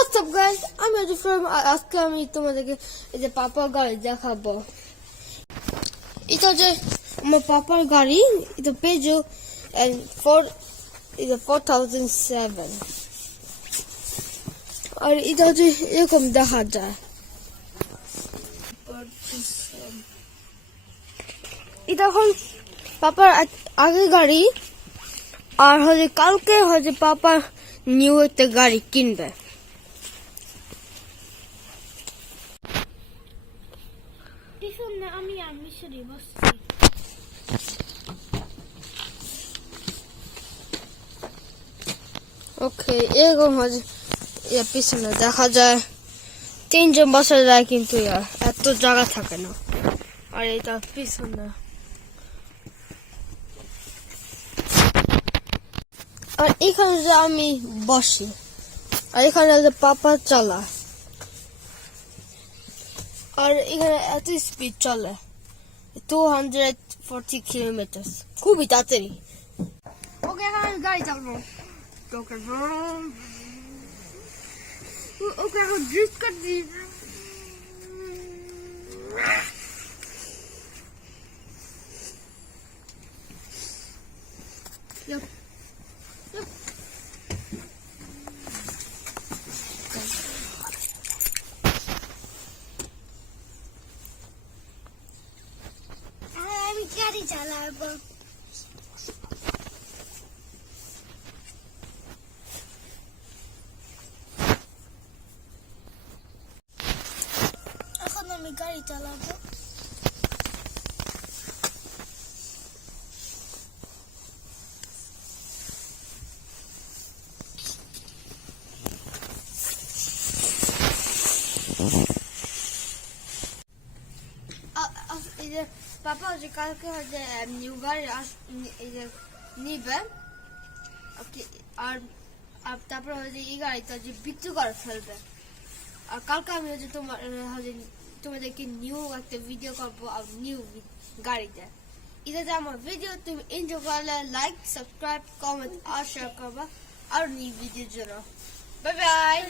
What's up guys? I'm ready for আজকে আমি তোমাদেরকে এই যে পাপার গাড়ি দেখাবো। এটা যে আমার পাপার গাড়ি, এটা Peugeot and Ford, এটা 4007 আর এটা যে এরকম দেখা যায়। এটা এখন পাপার আগের গাড়ি, আর হচ্ছে কালকে হচ্ছে পাপা নিউ একটা গাড়ি কিনবে। আমি মিশরে বসছি। ওকে, এরকম হচ্ছে পিছনে দেখা যায় 3 জন বসা যায়, কিন্তু এত জায়গা থাকে না। আর এটা পিছনে, আর এখানে যে আমি বসি, আর এখানে যে পাপা চালায়, আর এখানে এত স্পিড চলে 240 কিলোমিটার, খুবই তাড়াতাড়ি। ওকে, এখন আমি গাড়ি চালাবো। ওকে, এখন ড্রিফট করছি। আমি গাড়ি চালাবো। এখন আমি গাড়ি চালাবো। এই যে পাপা যে কালকে হচ্ছে নিউ গাড়ি এই যে নিবে, আর তারপরে হচ্ছে এই গাড়িটা যে বিক্রি করে ফেলবে। আর কালকে আমি হচ্ছে তোমাদেরকে নিউ একটা ভিডিও করবো আর নিউ গাড়িতে। এটা যে আমার ভিডিও তুমি এনজয় করলে লাইক, সাবস্ক্রাইব, কমেন্ট আর শেয়ার করবা আর নিউ ভিডিওর জন্য। Bye bye.